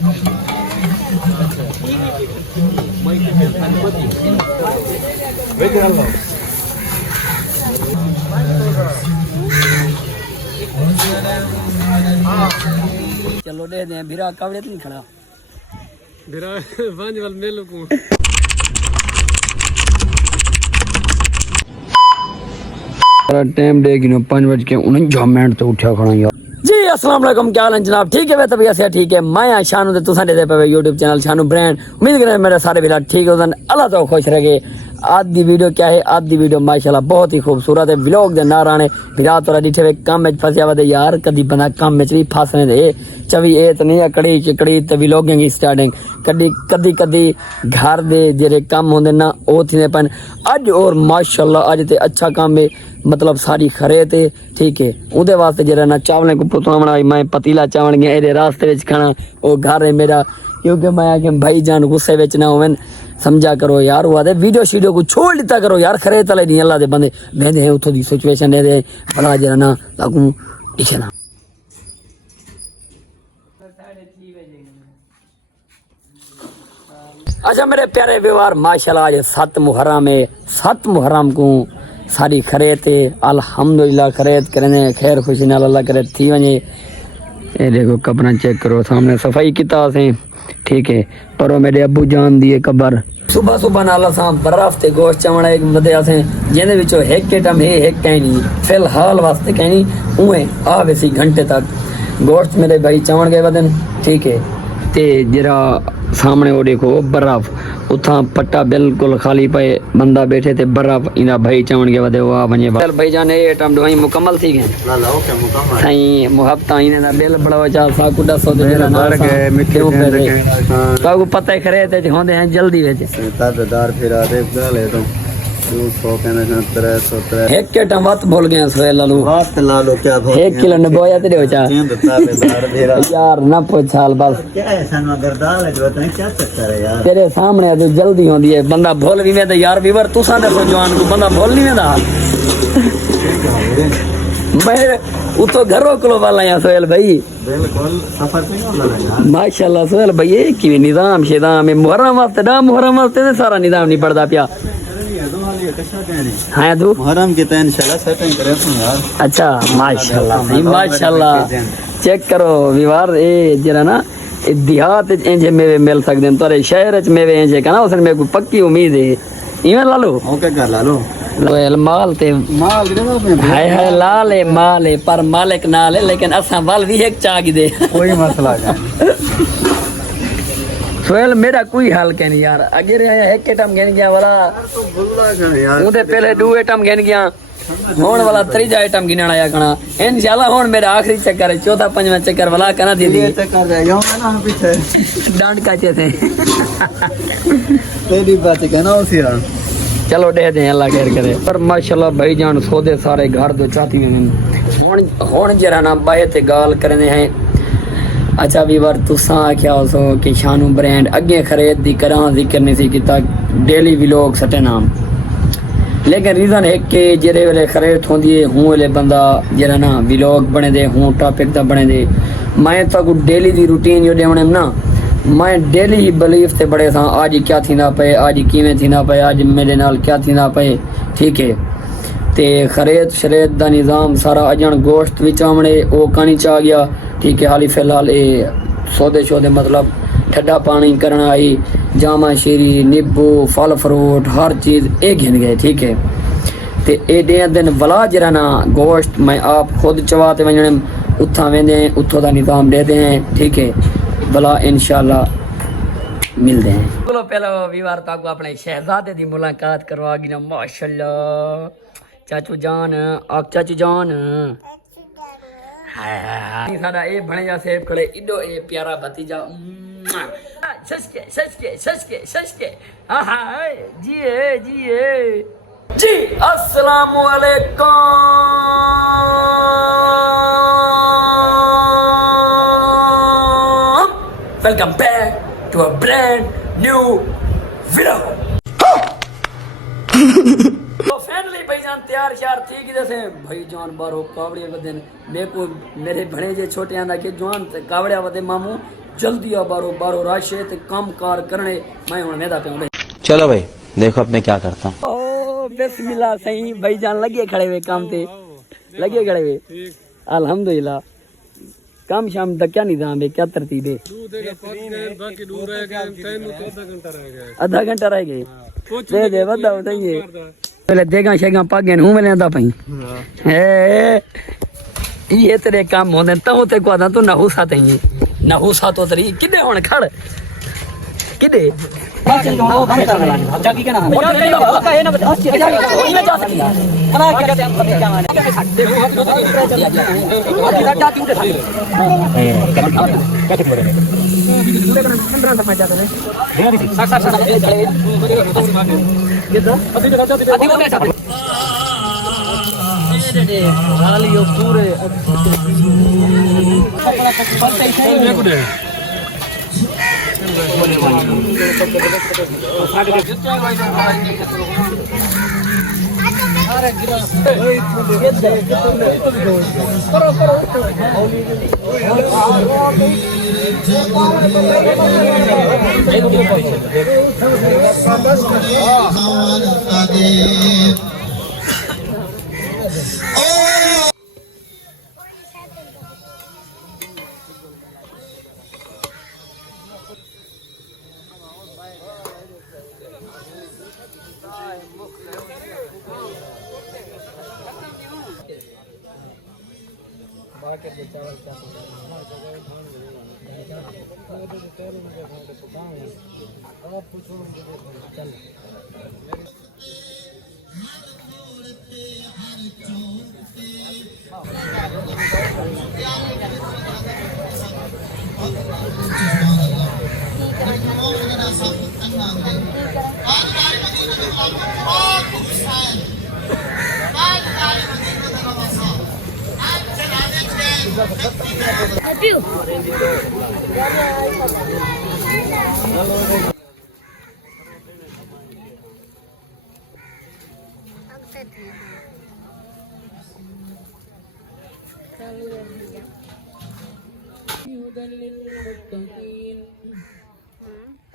चलो दे दे बिरा कावड़े तो नहीं खड़ा बिरा वंज वाल मेल को टाइम दे गिनो 5:49 तो उठा खड़ा यार जी। अस्सलाम वालेकुम, क्या हाल है जनाब? ठीक है वे तभी ऐसे ठीक है। मैं शानू ते तुसा दे पे यूट्यूब चैनल शानू ब्रांड। उम्मीद करें मेरे सारे बिला ठीक हो जान, अल्लाह तो खुश रहे। आज दी वीडियो क्या है? आज दी वीडियो माशाल्लाह बहुत ही खूबसूरत है। व्लॉग दे ना राणे बिरा तोरा डिठे वे काम में फसया वा यार, कदी बंदा काम में भी फसने दे चवी ए तो नहीं कड़ी चिकड़ी ते व्लॉगिंग स्टार्टिंग कदी कदी घर दे जेरे काम होंदे ना ओ थिने पन अज और माशाल्लाह अज ते अच्छा काम है, मतलब सारी खरे थे ठीक है। उहदे वास्ते जरा ना चावलें को पुतला बनाई, मैं पतीला चावल गया ए रास्ते विच खाना वो घर है मेरा, क्योंकि मैं आके भाई जान गुस्से विच ना होवन, समझा करो यार। हुआ दे वीडियो शीडियो को छोड़ देता करो यार, खरे तले नहीं अल्लाह दे बंदे बहदे हैं उथों दी सिचुएशन दे दे बड़ा जरा ना लागू इसे ना। अच्छा मेरे प्यारे व्यवहार माशाल्लाह आज 7 मुहर्रम है। 7 मुहर्रम को सारी खरे थे अल्हम्दुलिल्लाह, खरीद करने खैर खुशी नाल अल्लाह करे थी वने। ये देखो कब्र चेक करो सामने सफाई किता से ठीक है। पर मेरे अब्बू जान दिए कब्र सुबह सुबह नाल सा बर्फ ते गोश्त चवण एक बदया से जिने विचो एक टम है एक कहनी फिलहाल वास्ते कहनी उए आ वैसी घंटे तक गोश्त मेरे भाई चवण गए बदन ठीक है। ते जरा सामने वो देखो बर्फ उथा पट्टा बिल्कुल खाली पे बंदा बैठे थे बर्फ इना भाई चवण के वदे वा वने चल भाई जान ए टम दोई मुकम्मल थी गए ना ला ओके मुकम्मल सही मुहब्बत इने दा बिल बड़ा चा सा कुडा सो दे बढ़ गए मिठे पे हां ताको पता ही खरे थे होंदे हैं जल्दी विच ताबेदार फिर आदे गले तो 200 कहना 303 एक के टम बात भूल गए सोए लालू बात लालो क्या भूल 1 किलो ने बोया तेरे बचा ताबेदार मेरा यार ना पूछ हाल बस क्या है सन मगर दाल है जो क्या चक्कर है यार तेरे सामने जो जल्दी होंदी है बंदा भूल भी वेंदा यार बीवर तू सा देखो जवान को बंदा भूल नहीं वेंदा। मैं उतो घरों को वाला या सोहेल भाई बिल्कुल सफर पे होला माशाल्लाह सोहेल भाई ये की निजाम शेदाम में मुहर्रम वास्ते दा मुहर्रम वास्ते सारा निजाम नहीं पड़दा पिया हाँ दो मुहर्रम के तय इंशाल्लाह सेटिंग करे यार। अच्छा माशाल्लाह माशाल्लाह चेक करो विवार ए जरा ना देहात इंजे मेवे मिल सकते हैं तोरे शहर च मेवे इंजे कना उसने मेरे को पक्की उम्मीद है इवें ला लो ओके कर ला लो लोयल माल ते माल हाय हाय लाल है माल है पर मालिक नाल है लेकिन असा वाल भी एक चाग दे कोई मसला नहीं सोहेल मेरा कोई हाल के नहीं यार अगे रहा एक टम गिन गया वाला तो बुल्ला कर यार उदे पहले 2 टम गिन गया होने वाला 3 आइटम गिनना आया कना इंशाल्लाह होन मेरा आखिरी चक्कर है चौथा पंजवां चक्कर वाला कना दे दी चक्कर रह गया ना पीछे डांट काचे थे तेरी बात कहना उसी यार चलो दे दे अल्लाह खैर करे। पर माशाल्लाह भाई जान सौदे सारे घर दो चाहती में होन जरा ना बाए ते गाल करने हैं। अच्छा वीवर तुसा क्या हो कि शानू ब्रांड अगे खरीद दी करा जिक्र नहीं सी किता डेली व्लॉग सटे नाम, लेकिन रीजन है कि जेरे वेले खरीद होंदी है हूं वेले बंदा जरा ना व्लॉग बने दे हूं टॉपिक दा बने दे। मैं तो डेली दी रूटीन जो देवणे ना मैं डेली ही बिलीफ ते बड़े सा आज क्या थी ना पे आज किवें थी ना पे आज मेरे नाल क्या थी ना पे ठीक है। ते खरीद शरीद दा निज़ाम सारा अजन गोश्त भी चावणे ओ कहानी च आ गया ठीक है। हाली फिलहाल ये सौदे शौदे मतलब ठंडा पानी करना आई जामा शीरी नींबू फल फ्रूट हर चीज़ एक घिन गए ठीक है। ते ए डे दिन वला जरा ना गोश्त मैं आप खुद चवाते वजने उथा वेंदे हैं उथों दा निज़ाम देते हैं ठीक है। भला इंशाल्लाह मिलते हैं। बोलो पहले वीवार तक अपने शहजादे दी मुलाकात करवा गी ना माशाल्लाह चाचू जान आप चाचू जान हाय साडा ए भणिया सेब खड़े इडो ए प्यारा भतीजा ससके ससके ससके ससके हाय जी जी अस्सलाम वालेकुम welcome back to a brand new video. तो फाइनली भाईजान तैयार श्यार थी कि जैसे भाईजान बारो कावड़े वदन मेरे को मेरे भणे जे छोटे आंदा के जवान कावड़िया वदे मामू जल्दी आ बारो बारो राशे ते काम कार करने मैं हुण वेदा पे चलो भाई देखो अब मैं क्या करता हूँ। ओ बिस्मिल्लाह सही भाई जान लगे खड़े हुए काम ते लगे खड़े हुए ठीक अल्हम्दुलिल्लाह काम शाम तक क्या निजाम है क्या तरतीब है दूध देगा पक गए बाकी दूध रह गए टाइम तो आधा घंटा रह गया आधा घंटा रह गए कुछ दे दे बदा उठाइए पहले देगा शेगा पागे हूं मैंने आदा पई ए ये तेरे काम होंदे तहु ते को तू नहुसा तई नहुसा तो तरी किदे हुन खड़ किदे जागी के ना है ना इमे जा सकती है बना के पूरे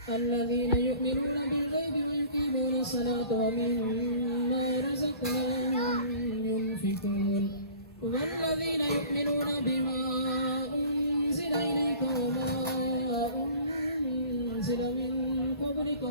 الذين يؤمنون بالغيب ويقيمون الصلاة ومما رزقناهم ينفقون والذين يؤمنون بما أنزل إليك وما أنزل من قبلك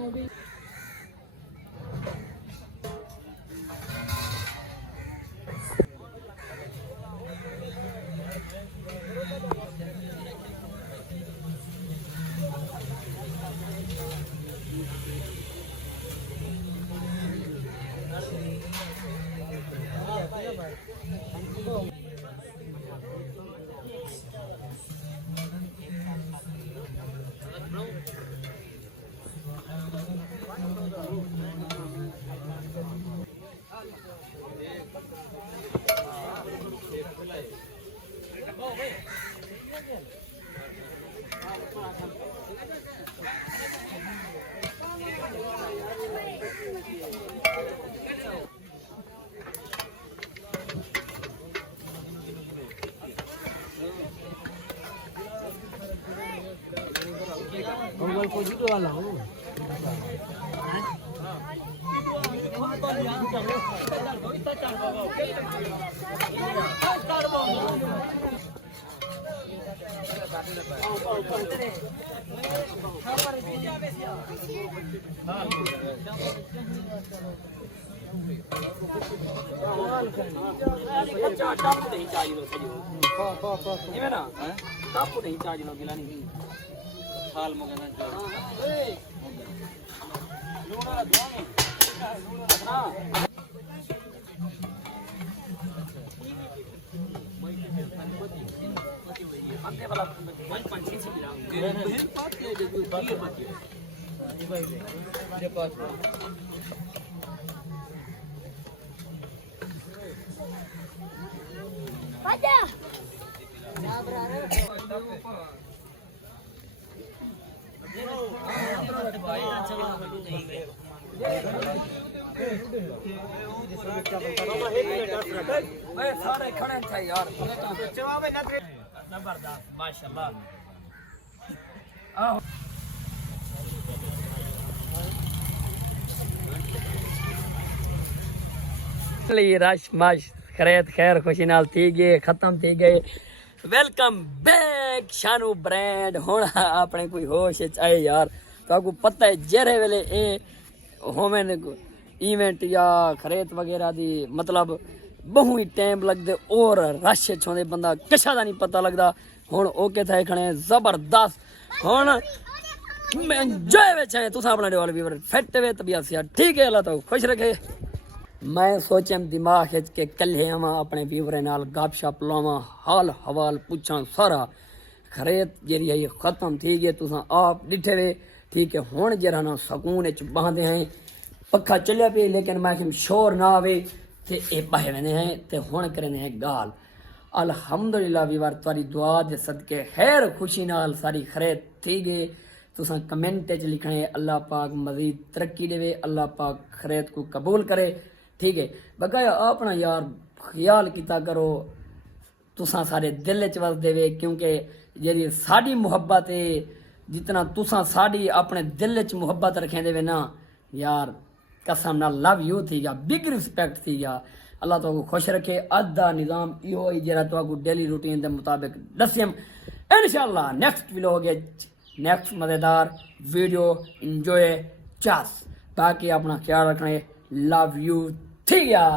सारे खड़े थे यार जवाब है ना जबरदस्त माशाल्लाह لی رش مش خرید خیر خوشی نال تھی گئے ختم تھی گئے ویلکم بیک شانو برینڈ ہونا اپنے کوئی ہوش چاہے یار تو کو پتہ ہے جہرے ویلے اے ہومن ایونٹ یا خرید وغیرہ دی مطلب بہو ہی ٹائم لگ دے اور رش چھوندے بندہ کشا دا نہیں پتہ لگدا ہن اوکے تھے کھڑے زبردست ہن میں انجوائے وچ ہے تساں اپنا ڈیول ویور فٹ وے طبیعت سے ٹھیک ہے اللہ تو خوش رکھے میں سوچم دماغ وچ کہ کلے آواں اپنے ویورے نال گپ شپ لاواں حال حوال پوچھاں سارا خرید جیڑی ہے یہ ختم تھی گئی تساں آپ ڈٹھے وے ٹھیک ہے ہن جڑا نا سکون وچ باندے ہیں پکھا چلیا پی لیکن میں کہ شور نہ آوے تے اے باہے ویندے ہیں تے ہن کرنے ہیں گال الحمدللہ ویور تاری دعا دے صدقے خیر خوشی نال ساری خرید تھی گئی تساں کمنٹ وچ لکھنے اللہ پاک مزید ترقی دے اللہ پاک خرید کو قبول کرے ٹھیک ہے بقایا اپنا یار خیال کیتا کرو تساں سارے دل وچ وس دے وے کیونکہ جیڑی ساڈی محبت ہے جتنا تساں ساڈی اپنے دل وچ محبت رکھیں دے وے نا یار قسم نہ لو یو تھی گیا بگ رسپیکٹ تھی گیا اللہ تو کو خوش رکھے ادا نظام ایو ہی جڑا تو کو ڈیلی روٹین دے مطابق دسیم انشاءاللہ نیکسٹ ولاگ نیکسٹ مزیدار ویڈیو انجوائے چاس باقی اپنا خیال رکھنا لو یو ٹھیک ہے